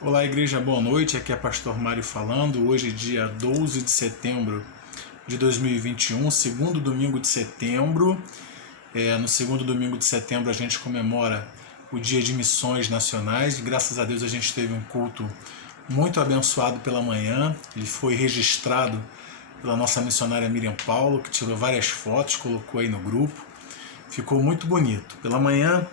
Olá, igreja, boa noite. Aqui é Pastor Mário falando. Hoje, dia 12 de setembro de 2021, segundo domingo de setembro. No segundo domingo de setembro, a gente comemora o Dia de Missões Nacionais. Graças a Deus, a gente teve um culto muito abençoado pela manhã. Ele foi registrado pela nossa missionária Miriam Paulo, que tirou várias fotos, colocou aí no grupo. Ficou muito bonito. Pela manhã,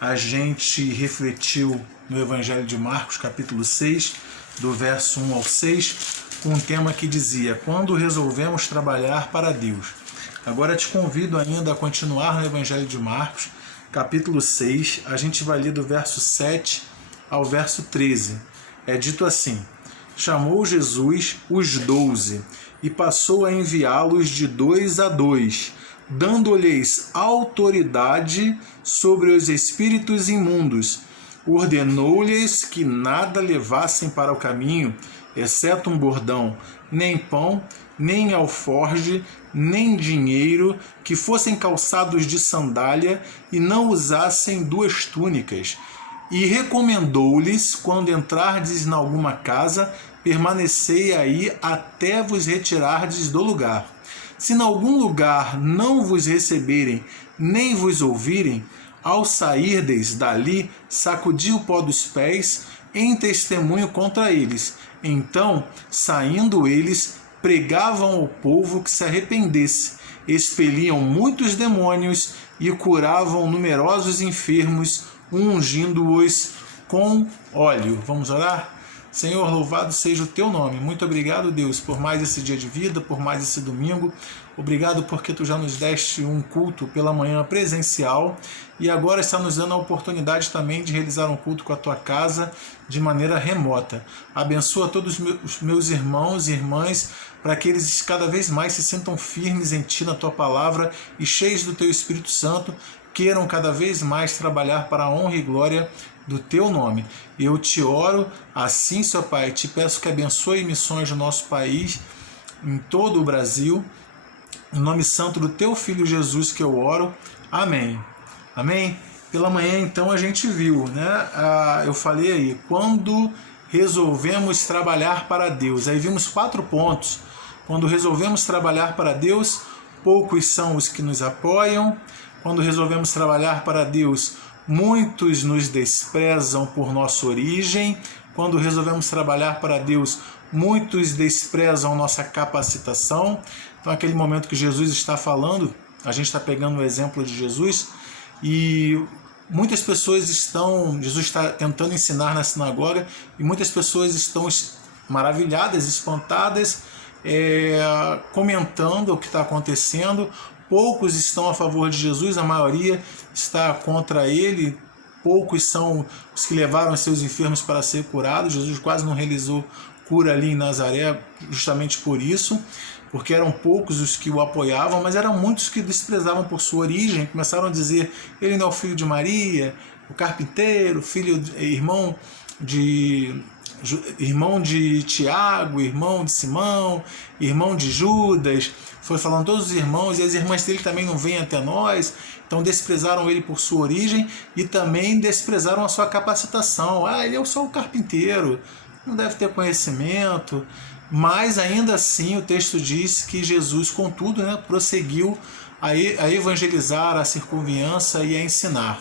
a gente refletiu no Evangelho de Marcos, capítulo 6, do verso 1 ao 6, com um tema que dizia: quando resolvemos trabalhar para Deus. Agora te convido ainda a continuar no Evangelho de Marcos, capítulo 6, a gente vai ler do verso 7 ao verso 13. É dito assim: chamou Jesus os 12 e passou a enviá-los de 2 a 2, dando-lhes autoridade sobre os espíritos imundos. Ordenou-lhes que nada levassem para o caminho, exceto um bordão, nem pão, nem alforge, nem dinheiro, que fossem calçados de sandália e não usassem 2 túnicas. E recomendou-lhes, quando entrardes em alguma casa, permanecei aí até vos retirardes do lugar. Se em algum lugar não vos receberem, nem vos ouvirem, ao sairdes dali, sacudi o pó dos pés em testemunho contra eles. Então, saindo eles, pregavam ao povo que se arrependesse, expeliam muitos demônios e curavam numerosos enfermos, ungindo-os com óleo. Vamos orar? Senhor, louvado seja o teu nome. Muito obrigado, Deus, por mais esse dia de vida, por mais esse domingo. Obrigado porque tu já nos deste um culto pela manhã presencial e agora está nos dando a oportunidade também de realizar um culto com a tua casa de maneira remota. Abençoa todos os meus irmãos e irmãs para que eles cada vez mais se sintam firmes em ti, na tua palavra, e cheios do teu Espírito Santo, queiram cada vez mais trabalhar para a honra e glória do teu nome. Eu te oro assim, Senhor Pai, te peço que abençoe missões do nosso país, em todo o Brasil, em nome santo do teu Filho Jesus que eu oro. Amém. Amém? Pela manhã, então, a gente viu, né? Eu falei aí, quando resolvemos trabalhar para Deus. Aí vimos 4 pontos. Quando resolvemos trabalhar para Deus, poucos são os que nos apoiam. Quando resolvemos trabalhar para Deus, muitos nos desprezam por nossa origem. Quando resolvemos trabalhar para Deus, muitos desprezam nossa capacitação. Então, aquele momento que Jesus está falando, a gente está pegando o exemplo de Jesus e muitas pessoas Jesus está tentando ensinar na sinagoga e muitas pessoas estão maravilhadas, espantadas, comentando o que está acontecendo. Poucos estão a favor de Jesus, a maioria está contra ele. Poucos são os que levaram seus enfermos para ser curados. Jesus quase não realizou cura ali em Nazaré justamente por isso, porque eram poucos os que o apoiavam, mas eram muitos que desprezavam por sua origem. Começaram a dizer: ele não é o filho de Maria, o carpinteiro, irmão de Tiago, irmão de Simão, irmão de Judas. Foi falando todos os irmãos, e as irmãs dele também não vêm até nós. Então desprezaram ele por sua origem e também desprezaram a sua capacitação. Ele é só o carpinteiro, não deve ter conhecimento. Mas ainda assim o texto diz que Jesus, contudo, prosseguiu a evangelizar, a circunviança e a ensinar.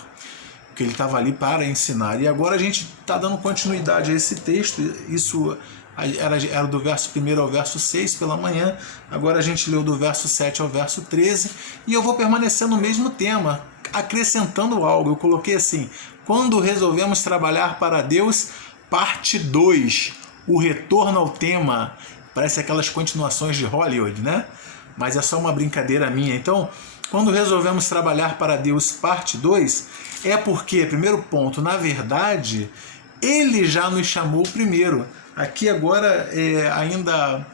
Porque ele estava ali para ensinar. E agora a gente está dando continuidade a esse texto. Isso era do verso 1 ao verso 6 pela manhã. Agora a gente leu do verso 7 ao verso 13. E eu vou permanecer no mesmo tema, acrescentando algo. Eu coloquei assim: quando resolvemos trabalhar para Deus, parte 2. O retorno ao tema. Parece aquelas continuações de Hollywood, né? Mas é só uma brincadeira minha. Então, quando resolvemos trabalhar para Deus, parte 2, é porque, primeiro ponto, na verdade, ele já nos chamou primeiro. Aqui agora, ainda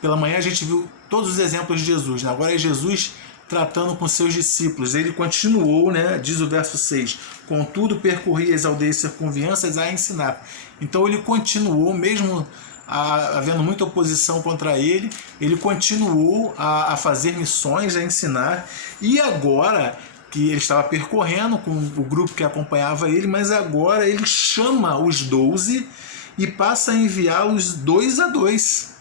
pela manhã, a gente viu todos os exemplos de Jesus, né? Agora é Jesus tratando com seus discípulos. Ele continuou, diz o verso 6, contudo percorria as aldeias circunvianças a ensinar. Então ele continuou, mesmo havendo muita oposição contra ele, ele continuou a fazer missões, a ensinar. E agora que ele estava percorrendo com o grupo que acompanhava ele, mas agora ele chama os 12 e passa a enviá-los 2 a 2.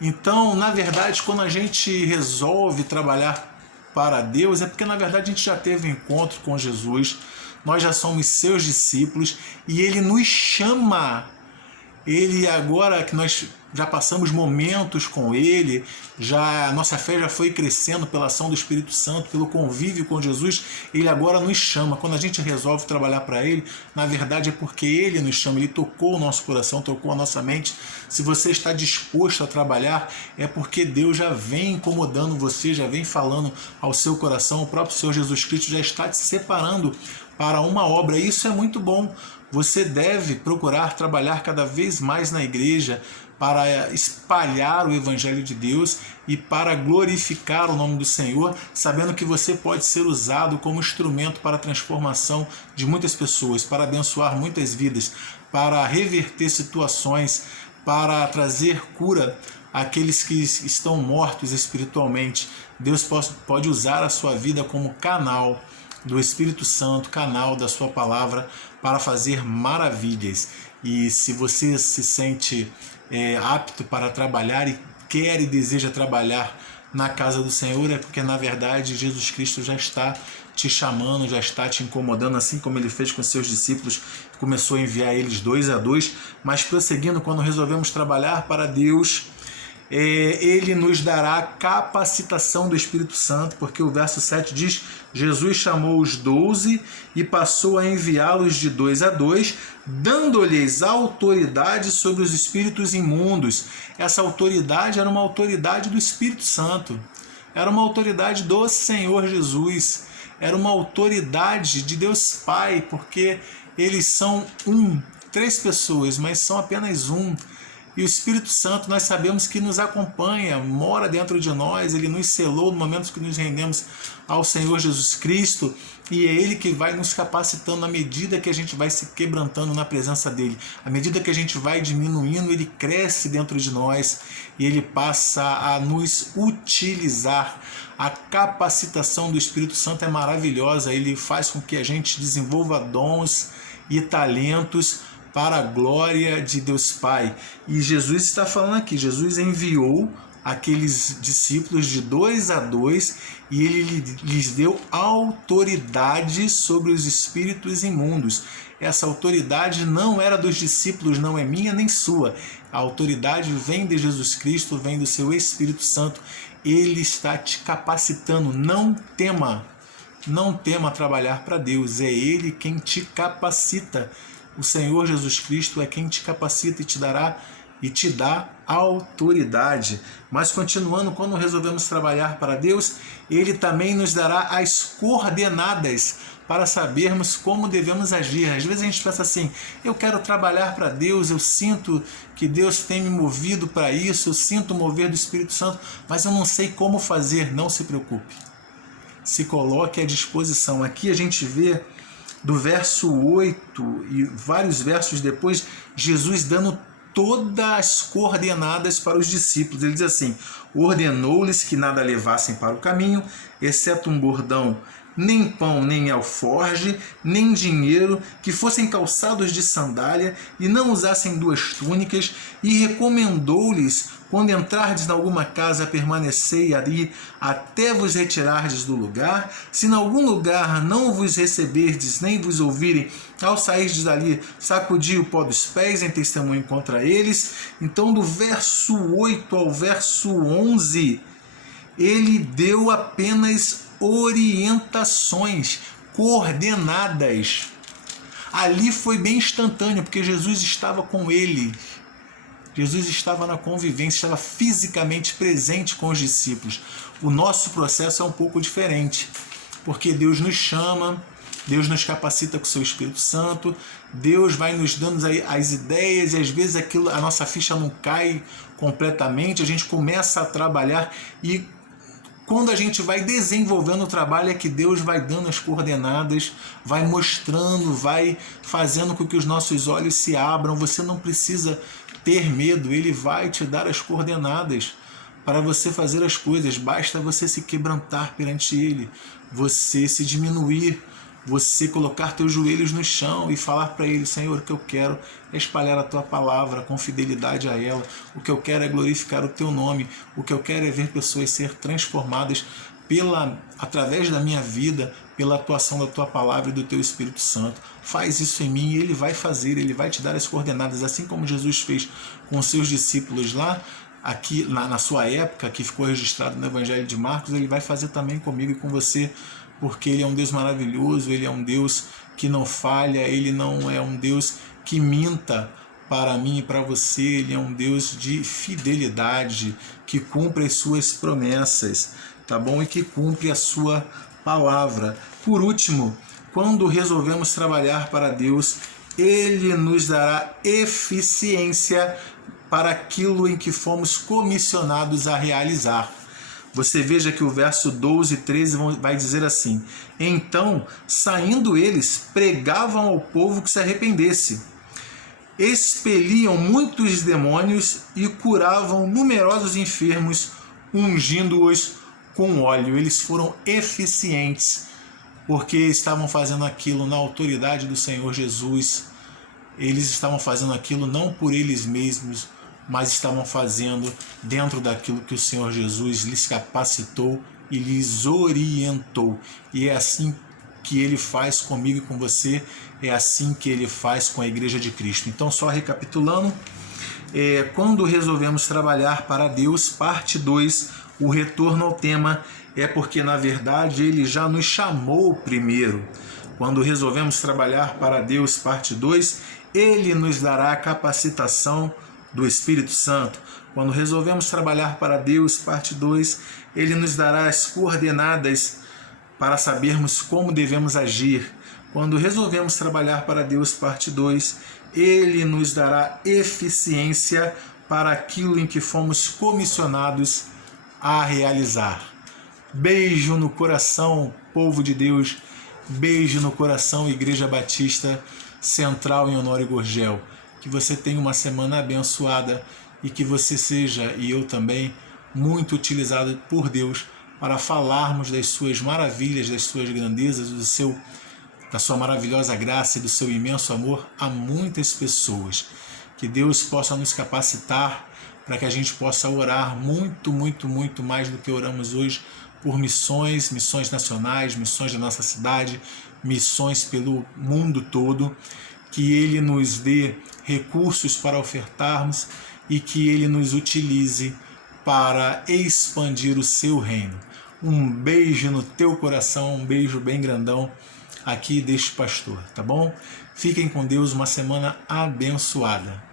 Então, na verdade, quando a gente resolve trabalhar para Deus, é porque na verdade a gente já teve um encontro com Jesus, nós já somos seus discípulos e Ele nos chama. Ele, agora que nós já passamos momentos com Ele, a nossa fé já foi crescendo pela ação do Espírito Santo, pelo convívio com Jesus, Ele agora nos chama. Quando a gente resolve trabalhar para Ele, na verdade é porque Ele nos chama, Ele tocou o nosso coração, tocou a nossa mente. Se você está disposto a trabalhar, é porque Deus já vem incomodando você, já vem falando ao seu coração, o próprio Senhor Jesus Cristo já está te separando para uma obra. Isso é muito bom. Você deve procurar trabalhar cada vez mais na igreja para espalhar o Evangelho de Deus e para glorificar o nome do Senhor, sabendo que você pode ser usado como instrumento para a transformação de muitas pessoas, para abençoar muitas vidas, para reverter situações, para trazer cura àqueles que estão mortos espiritualmente. Deus pode usar a sua vida como canal do Espírito Santo, canal da sua palavra, para fazer maravilhas. E se você se sente apto para trabalhar e quer e deseja trabalhar na casa do Senhor, é porque na verdade Jesus Cristo já está te chamando, já está te incomodando, assim como Ele fez com seus discípulos, começou a enviar eles 2 a 2, mas prosseguindo, quando resolvemos trabalhar para Deus, Ele nos dará capacitação do Espírito Santo, porque o verso 7 diz: Jesus chamou os 12 e passou a enviá-los de 2 a 2, dando-lhes autoridade sobre os espíritos imundos. Essa autoridade era uma autoridade do Espírito Santo, era uma autoridade do Senhor Jesus, era uma autoridade de Deus Pai, porque eles são 3 pessoas, mas são apenas um. E o Espírito Santo, nós sabemos que nos acompanha, mora dentro de nós, Ele nos selou no momento que nos rendemos ao Senhor Jesus Cristo, e é Ele que vai nos capacitando à medida que a gente vai se quebrantando na presença dEle. À medida que a gente vai diminuindo, Ele cresce dentro de nós e Ele passa a nos utilizar. A capacitação do Espírito Santo é maravilhosa, Ele faz com que a gente desenvolva dons e talentos para a glória de Deus Pai. E Jesus está falando aqui, Jesus enviou aqueles discípulos de 2 a 2 e Ele lhes deu autoridade sobre os espíritos imundos. Essa autoridade não era dos discípulos, não é minha nem sua. A autoridade vem de Jesus Cristo, vem do seu Espírito Santo. Ele está te capacitando. Não tema trabalhar para Deus, é Ele quem te capacita. O Senhor Jesus Cristo é quem te capacita e te dá autoridade. Mas continuando, quando resolvemos trabalhar para Deus, Ele também nos dará as coordenadas para sabermos como devemos agir. Às vezes a gente pensa assim: eu quero trabalhar para Deus, eu sinto que Deus tem me movido para isso, eu sinto o mover do Espírito Santo, mas eu não sei como fazer. Não se preocupe, se coloque à disposição. Aqui a gente vê do verso 8 e vários versos depois, Jesus dando todas as coordenadas para os discípulos. Ele diz assim: ordenou-lhes que nada levassem para o caminho, exceto um bordão, nem pão, nem alforge, nem dinheiro, que fossem calçados de sandália e não usassem 2 túnicas, e recomendou-lhes: quando entrardes em alguma casa, permanecei ali até vos retirardes do lugar. Se em algum lugar não vos receberdes, nem vos ouvirem, ao sairdes dali, sacudi o pó dos pés em testemunho contra eles. Então, do verso 8 ao verso 11, ele deu apenas orientações, coordenadas. Ali foi bem instantâneo, porque Jesus estava com ele. Jesus estava na convivência, estava fisicamente presente com os discípulos. O nosso processo é um pouco diferente, porque Deus nos chama, Deus nos capacita com o seu Espírito Santo, Deus vai nos dando as ideias e às vezes a nossa ficha não cai completamente, a gente começa a trabalhar e quando a gente vai desenvolvendo o trabalho é que Deus vai dando as coordenadas, vai mostrando, vai fazendo com que os nossos olhos se abram. Você não precisa ter medo, Ele vai te dar as coordenadas para você fazer as coisas. Basta você se quebrantar perante Ele, você se diminuir você colocar teus joelhos no chão e falar para Ele: Senhor, o que eu quero é espalhar a Tua palavra com fidelidade a ela, o que eu quero é glorificar o Teu nome, o que eu quero é ver pessoas ser transformadas através da minha vida, pela atuação da Tua palavra e do Teu Espírito Santo. Faz isso em mim e Ele vai fazer, Ele vai te dar as coordenadas, assim como Jesus fez com os seus discípulos lá, aqui na sua época, que ficou registrado no Evangelho de Marcos. Ele vai fazer também comigo e com você, porque Ele é um Deus maravilhoso, Ele é um Deus que não falha, Ele não é um Deus que minta para mim e para você. Ele é um Deus de fidelidade, que cumpre as suas promessas, tá bom? E que cumpre a sua palavra. Por último, quando resolvemos trabalhar para Deus, Ele nos dará eficiência para aquilo em que fomos comissionados a realizar. Você veja que o verso 12 e 13 vai dizer assim: então, saindo eles, pregavam ao povo que se arrependesse, expeliam muitos demônios e curavam numerosos enfermos, ungindo-os com óleo. Eles foram eficientes, porque estavam fazendo aquilo na autoridade do Senhor Jesus. Eles estavam fazendo aquilo não por eles mesmos, mas estavam fazendo dentro daquilo que o Senhor Jesus lhes capacitou e lhes orientou. E é assim que Ele faz comigo e com você, é assim que Ele faz com a Igreja de Cristo. Então, só recapitulando, quando resolvemos trabalhar para Deus, parte 2, o retorno ao tema, é porque na verdade Ele já nos chamou primeiro. Quando resolvemos trabalhar para Deus, parte 2, Ele nos dará a capacitação do Espírito Santo. Quando resolvemos trabalhar para Deus, parte 2, Ele nos dará as coordenadas para sabermos como devemos agir. Quando resolvemos trabalhar para Deus, parte 2, Ele nos dará eficiência para aquilo em que fomos comissionados a realizar. Beijo no coração, povo de Deus. Beijo no coração, Igreja Batista Central em Honório Gurgel. Que você tenha uma semana abençoada e que você seja, e eu também, muito utilizado por Deus para falarmos das suas maravilhas, das suas grandezas, da sua maravilhosa graça e do seu imenso amor a muitas pessoas. Que Deus possa nos capacitar para que a gente possa orar muito, muito, muito mais do que oramos hoje por missões nacionais, missões da nossa cidade, missões pelo mundo todo. Que Ele nos dê recursos para ofertarmos e que Ele nos utilize para expandir o seu reino. Um beijo no teu coração, um beijo bem grandão aqui deste pastor, tá bom? Fiquem com Deus, uma semana abençoada.